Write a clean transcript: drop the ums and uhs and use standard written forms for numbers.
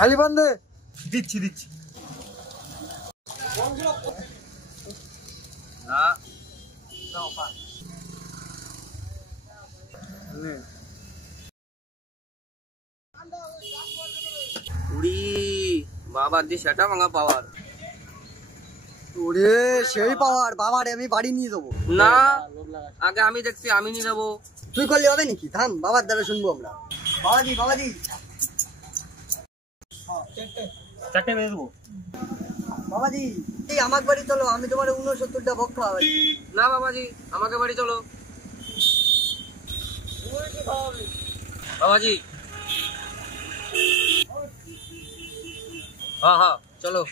খালি বান্ধে দিচ্ছি দিচ্ছি না উড়ি বাবার যে সেটা ভাঙা পাওয়ার ওরে সেই পাওয়ার বাবারে আমি বাড়ি নিয়ে যাবো না আগে আমি দেখছি আমি নিয়ে যাবো তুই করলে হবে নাকি থাম বাবার দ্বারা শুনবো আমরা বাবাজি বাবাজি চারটে বেঁধে দেবো বাবাজি এই আমার বাড়ি চলো আমি তোমার 69টা ভোগ খাওয়াই না বাবাজি আমাকে বাড়ি চলো বাবাজি হ্যাঁ হ্যাঁ চলো